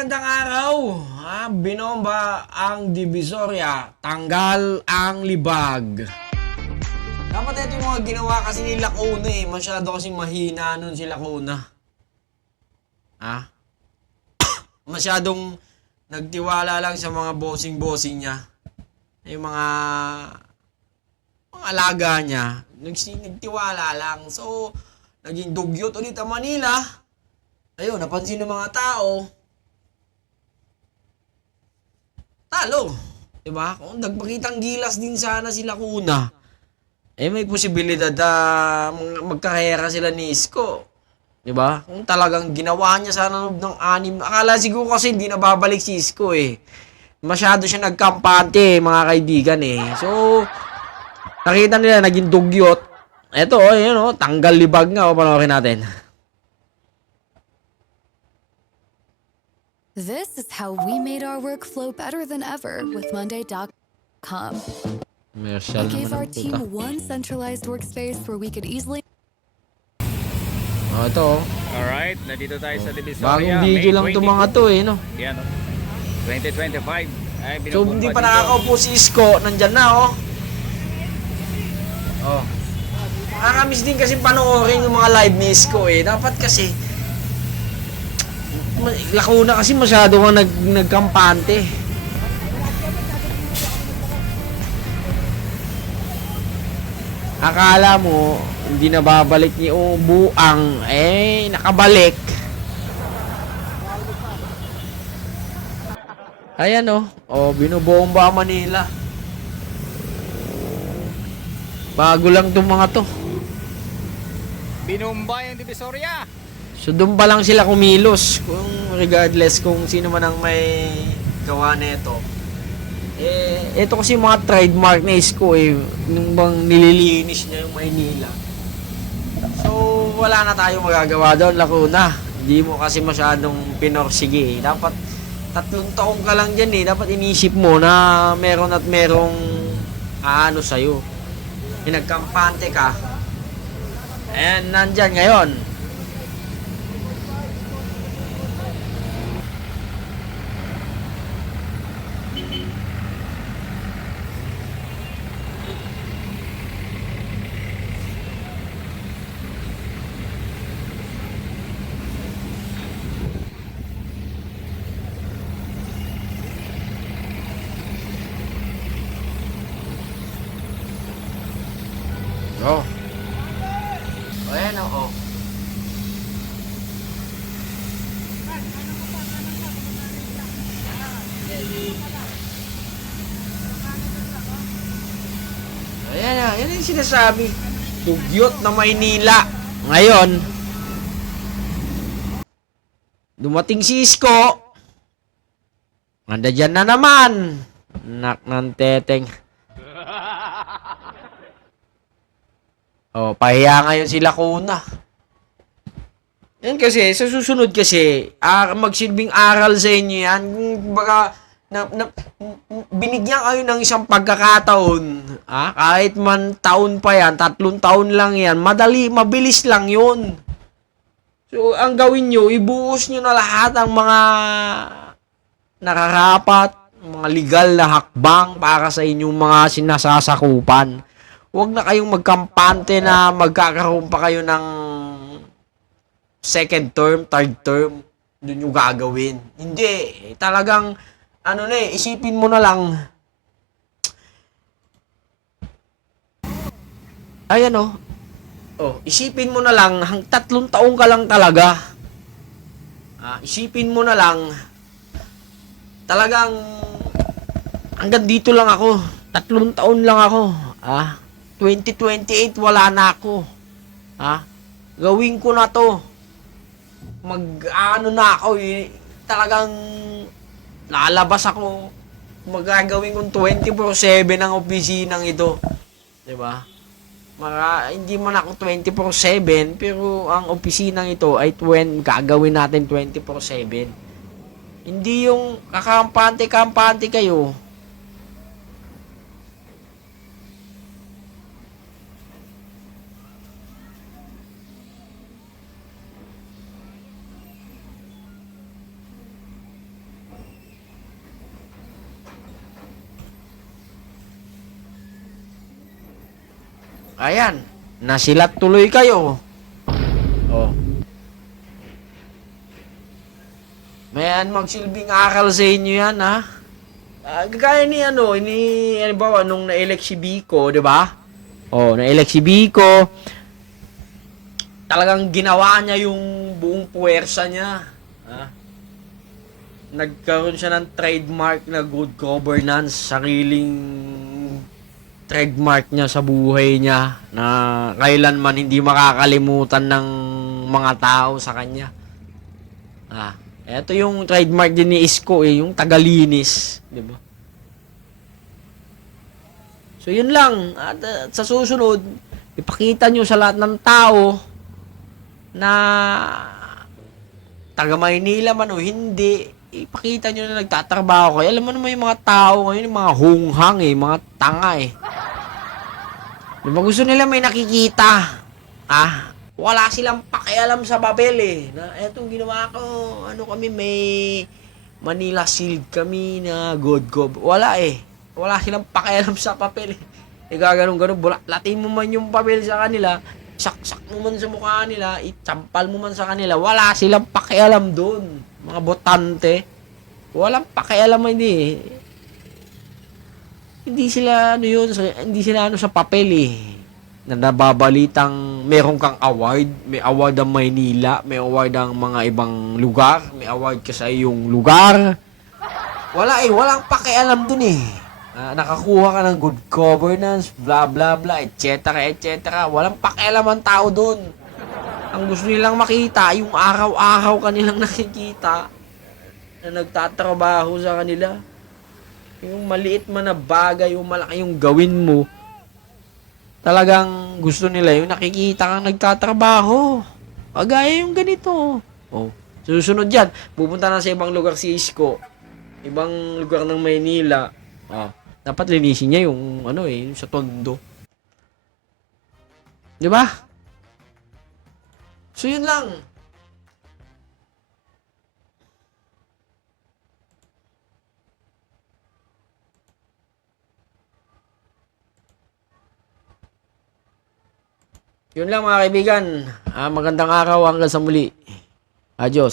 magandang araw. Binomba ang Divisoria, tanggal ang libag. Dapat ito yung mga ginawa kasi ni Lacuna eh. Masyado kasing mahina nun si Lacuna. Masyadong nagtiwala lang sa mga bossing-bossing niya. Yung mga alaga niya. Nagtiwala lang. So, naging dugyot ulit ang Manila. Ayun, napansin ng mga tao. Talo. Diba? Kung nagpakitang gilas din sana si Lacuna, may posibilidad na magkakahera sila ni Isko. Diba? Kung talagang ginawa niya sana ng 6. Akala siguro kasi hindi na babalik si Isko eh. Masyado siya nagkampante mga kaibigan eh. So, nakita nila naging dugyot. Eto, tanggal libag nga. Panoorin natin. This is how we made our workflow better than ever with Monday.com. We gave our team one centralized workspace where we could easily... Ito. Alright, nandito tayo sa Divisoria. Bagong video lang itong mga to eh, no? Yan, 2025. So, hindi pa nakakaupo si Isko. Nandyan na, oh. Nakakamiss din kasi panoorin yung mga live ni Isko eh. Dapat kasi, Lacuna kasi masyado kang nagkampante. Akala mo, hindi na babalik ni Buang. Nakabalik. Ayan binobomba Manila. Bago lang itong mga to. Binumba yung Divisoria. So doon pa lang sila kumilos. Kung regardless kung sino man ang may gawa nito. Ito kasi mga trademark na Isko nung bang nililinis niya yung Maynila. So wala na tayong magagawa doon, Lacuna. Hindi mo kasi masyadong pinorsige. Dapat 3 taong ka lang dyan Dapat inisip mo na meron at merong sa'yo. Pinagkampante ka. And nandyan ngayon. Ayan yan yung sinasabi. Dugyot na Maynila. Ngayon, dumating si Isko. Nandiyan na naman. Nak ng teteng. Pahiya ngayon si Lacuna. Yan kasi, sa susunod kasi, magsilbing aral sa inyo yan. Kung baka, binigyan kayo ng isang pagkakataon, kahit man taon pa yan, 3 taon lang yan, mabilis lang yun. So, ang gawin nyo, ibuhos nyo na lahat ang mga nakarapat, mga legal na hakbang para sa inyong mga sinasasakupan. Huwag na kayong magkampante na magkakaroon pa kayo ng second term, third term. Doon yung gagawin. Hindi. Talagang, isipin mo na lang. Ayan isipin mo na lang, 3 taong ka lang talaga. Isipin mo na lang, talagang, hanggang dito lang ako. 3 taon lang ako. 2028 wala na ako. Gawin ko na to. Na ako talagang lalabas ako. Magagawin kong 24/7 ang opisinang ito. 'Di ba? Hindi man ako 24/7 pero ang opisinang ito ay gagawin natin 24/7. Hindi yung kakampante-kampante kayo. Ayan, nasilat tuloy kayo. Oh. Mayan, magsilbing aral sa inyo yan, ha? Gaya ni halimbawa, nung na-elect si Biko, di ba? Oh, na-elect si Biko, talagang ginawa niya yung buong puwersa niya. Ha? Nagkaroon siya ng trademark na good governance, sariling trademark niya sa buhay niya na kailanman hindi makakalimutan ng mga tao sa kanya. Ito yung trademark din ni Isko yung tagalinis, di ba? So yun lang. At sa susunod, ipakita nyo sa lahat ng tao na taga Maynila man o hindi, ipakita nyo na nagtatrabaho kayo. Alam mo naman yung mga tao ngayon, yung mga hunghang mga tanga Diba gusto nila may nakikita? Wala silang pakialam sa papel Na etong ginawa ko, kami may Manila Shield kami na good gov. Wala Wala silang pakialam sa papel gaganong-ganon. Latin mo man yung papel sa kanila, saksak mo man sa mukha nila, itsampal mo man sa kanila. Wala silang pakialam doon. Mga botante. Walang pakialam Hindi sila hindi sila sa papel na nababalitang meron kang award, may award ang Maynila, may award ang mga ibang lugar, may award ka sa iyong lugar. Wala walang pakialam dun nakakuha ka ng good governance, blah blah blah, etc. etc. Walang pakialam ang tao dun. Ang gusto nilang makita, yung araw-araw kanilang nakikita na nagtatrabaho sa kanila. Yung maliit man na bagay, yung malaki yung gawin mo, talagang gusto nila yung nakikita kang nagtatrabaho. Kagaya yung ganito. Susunod yan, pupunta na sa ibang lugar si Isko. Ibang lugar ng Maynila. Dapat linisin niya yung yung sa Tondo. Di ba? So yun lang. Yun lang mga kaibigan. Magandang araw hanggang sa muli. Adios.